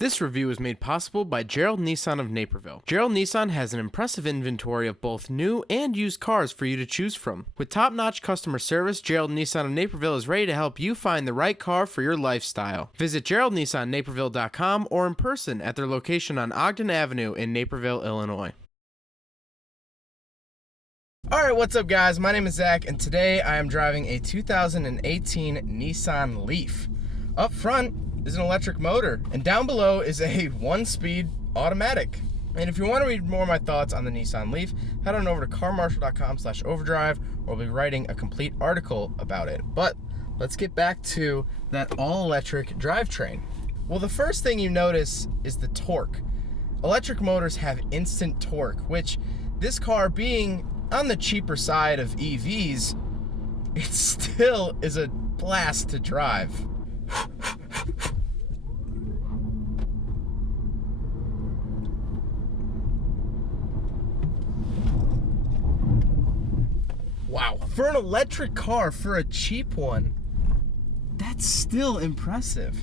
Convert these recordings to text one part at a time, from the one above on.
This review is made possible by Gerald Nissan of Naperville. Gerald Nissan has an impressive inventory of both new and used cars for you to choose from. With top-notch customer service, Gerald Nissan of Naperville is ready to help you find the right car for your lifestyle. Visit GeraldNissanNaperville.com or in person at their location on Ogden Avenue in Naperville, Illinois. Alright, what's up guys? My name is Zach and today I am driving a 2018 Nissan Leaf. Up front is an electric motor, and down below is a 1-speed automatic. And if you want to read more of my thoughts on the Nissan Leaf, head on over to carmarshal.com/overdrive, where I'll be writing a complete article about it. But let's get back to that all-electric drivetrain. Well, the first thing you notice is the torque. Electric motors have instant torque, which this car being on the cheaper side of EVs, it still is a blast to drive. Wow, for an electric car, for a cheap one, that's still impressive.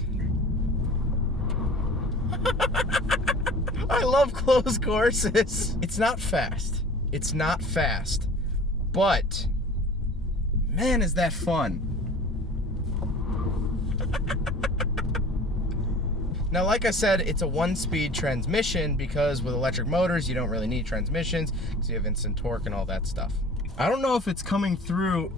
I love closed courses. It's not fast. It's not fast, but man, is that fun. Now, like I said, it's a 1-speed transmission because with electric motors, you don't really need transmissions because you have instant torque and all that stuff. I don't know if it's coming through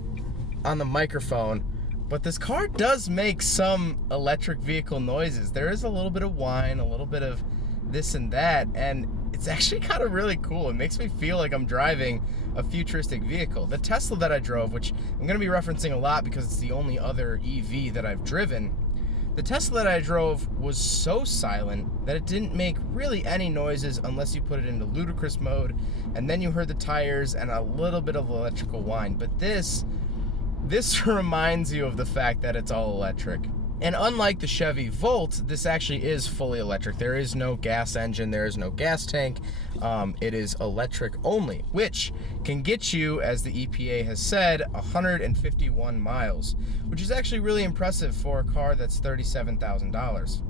on the microphone, but this car does make some electric vehicle noises. There is a little bit of whine, a little bit of this and that, and it's actually kind of really cool. It makes me feel like I'm driving a futuristic vehicle. The Tesla that I drove, which I'm going to be referencing a lot because it's the only other EV that I've driven, the Tesla that I drove was so silent that it didn't make really any noises unless you put it into ludicrous mode, and then you heard the tires and a little bit of electrical whine. But this reminds you of the fact that it's all electric. And unlike the Chevy Volt, this actually is fully electric. There is no gas engine, there is no gas tank. It is electric only, which can get you, as the EPA has said, 151 miles, which is actually really impressive for a car that's $37,000.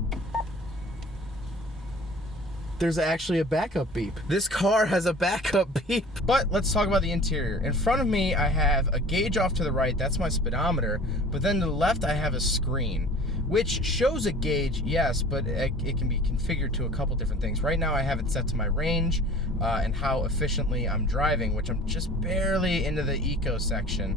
There's actually a backup beep. This car has a backup beep. But let's talk about the interior. In front of me, I have a gauge off to the right. That's my speedometer. But then to the left, I have a screen, which shows a gauge, yes, but it can be configured to a couple different things. Right now, I have it set to my range and how efficiently I'm driving, which I'm just barely into the eco section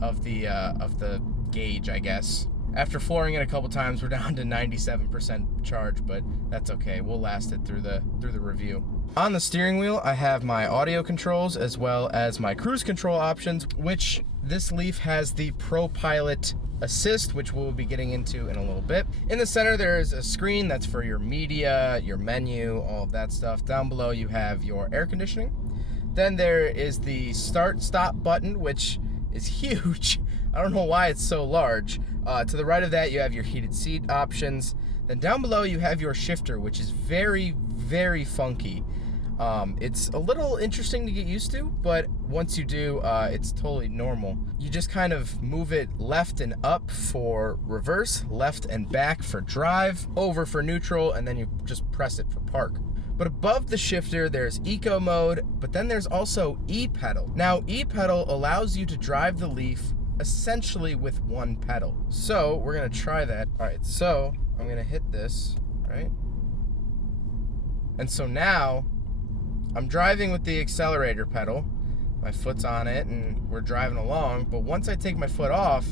of the gauge, I guess. After flooring it a couple times, we're down to 97% charge, but that's okay. We'll last it through the review. On the steering wheel, I have my audio controls as well as my cruise control options, which this Leaf has the ProPilot Assist, which we'll be getting into in a little bit. In the center, there is a screen that's for your media, your menu, all of that stuff. Down below, you have your air conditioning. Then there is the start-stop button, which is huge. I don't know why it's so large. To the right of that, you have your heated seat options. Then down below, you have your shifter, which is very, very funky. It's a little interesting to get used to, but once you do, it's totally normal. You just kind of move it left and up for reverse, left and back for drive, over for neutral, and then you just press it for park. But above the shifter, there's eco mode, but then there's also e-pedal. Now, e-pedal allows you to drive the Leaf essentially with one pedal. So we're gonna try that. All right, so I'm gonna hit this, right? And so now I'm driving with the accelerator pedal. My foot's on it and we're driving along, but once I take my foot off,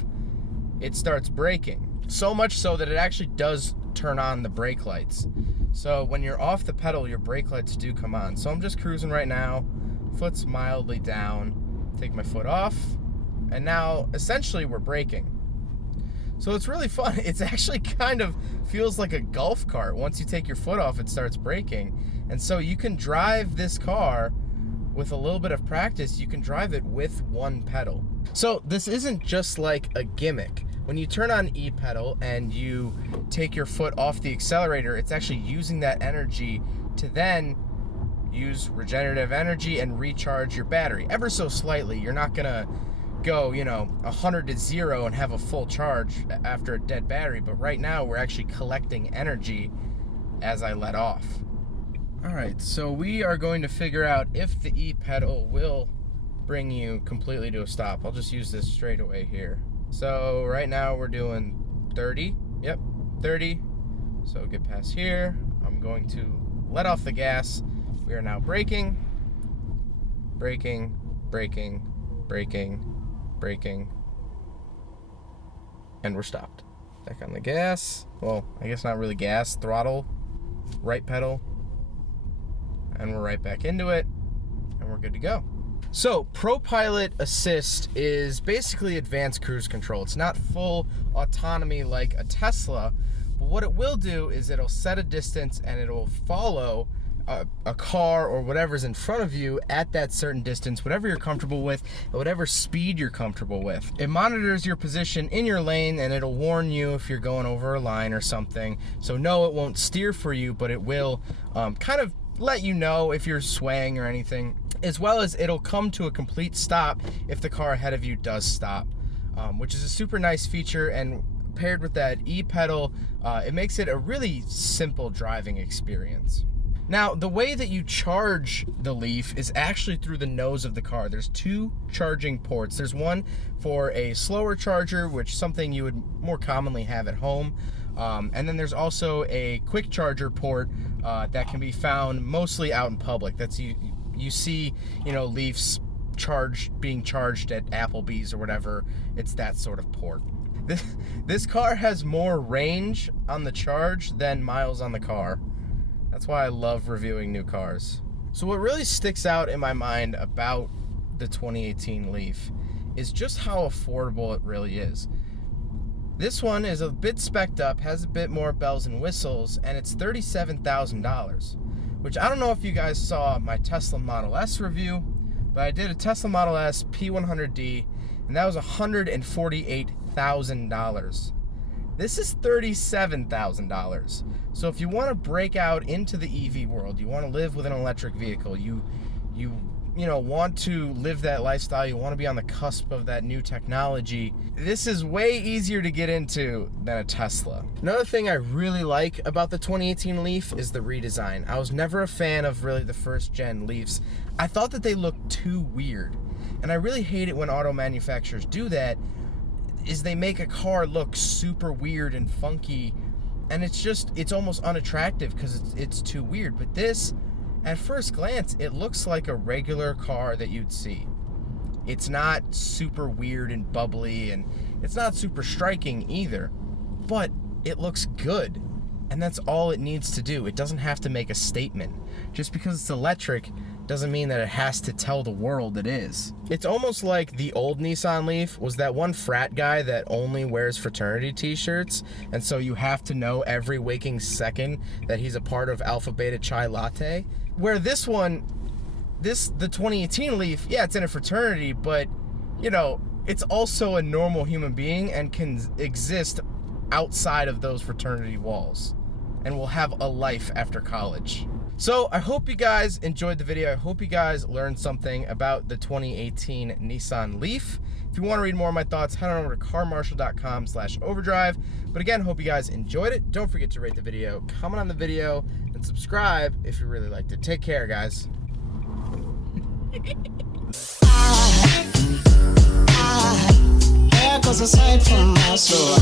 it starts braking. So much so that it actually does turn on the brake lights. So when you're off the pedal, your brake lights do come on. So I'm just cruising right now, foot's mildly down, take my foot off, and now essentially we're braking. So it's really fun. It's actually kind of feels like a golf cart. Once you take your foot off, it starts braking. And so you can drive this car with a little bit of practice. You can drive it with one pedal. So this isn't just like a gimmick. When you turn on e-pedal and you take your foot off the accelerator, it's actually using that energy to then use regenerative energy and recharge your battery ever so slightly. You're not gonna go, 100 to 0 and have a full charge after a dead battery, but right now we're actually collecting energy as I let off. All right, so we are going to figure out if the E pedal will bring you completely to a stop. I'll just use this straightaway here. So right now we're doing 30. Yep, 30. So get past here. I'm going to let off the gas. We are now braking, braking, braking, braking, braking, and we're stopped. Back on the gas. Well, I guess not really gas, throttle, right pedal, and we're right back into it, and we're good to go. So ProPilot Assist is basically advanced cruise control. It's not full autonomy like a Tesla, but what it will do is it'll set a distance and it'll follow a car or whatever's in front of you at that certain distance, whatever you're comfortable with, at whatever speed you're comfortable with. It monitors your position in your lane and it'll warn you if you're going over a line or something. So no, it won't steer for you, but it will kind of let you know if you're swaying or anything, as well as it'll come to a complete stop if the car ahead of you does stop, which is a super nice feature. And paired with that e-pedal, it makes it a really simple driving experience. Now, the way that you charge the Leaf is actually through the nose of the car. There's two charging ports. There's one for a slower charger, which is something you would more commonly have at home. And then there's also a quick charger port that can be found mostly out in public. That's you see, you know, Leafs being charged at Applebee's or whatever. It's that sort of port. This car has more range on the charge than miles on the car. That's why I love reviewing new cars. So what really sticks out in my mind about the 2018 Leaf is just how affordable it really is. This one is a bit spec'd up, has a bit more bells and whistles, and it's $37,000, which I don't know if you guys saw my Tesla Model S review, but I did a Tesla Model S P100D, and that was $148,000. This is $37,000. So if you want to break out into the EV world, you want to live with an electric vehicle, you know, want to live that lifestyle, you want to be on the cusp of that new technology, this is way easier to get into than a Tesla. Another thing I really like about the 2018 Leaf is the redesign. I was never a fan of really the first gen Leafs. I thought that they looked too weird. And I really hate it when auto manufacturers do that, is they make a car look super weird and funky, and it's almost unattractive because it's too weird. But this, at first glance, it looks like a regular car that you'd see. It's not super weird and bubbly, and it's not super striking either, but it looks good, and that's all it needs to do. It doesn't have to make a statement. Just because it's electric doesn't mean that it has to tell the world it is. It's almost like the old Nissan Leaf was that one frat guy that only wears fraternity t-shirts, and so you have to know every waking second that he's a part of Alpha Beta Chai Latte. Where this one, the 2018 Leaf, yeah, it's in a fraternity, but, you know, it's also a normal human being and can exist outside of those fraternity walls and will have a life after college. So I hope you guys enjoyed the video. I hope you guys learned something about the 2018 Nissan Leaf. If you want to read more of my thoughts, head on over to carmarshal.com/overdrive. But again, hope you guys enjoyed it. Don't forget to rate the video, comment on the video, and subscribe if you really liked it. Take care, guys. There goes a sight from my soul.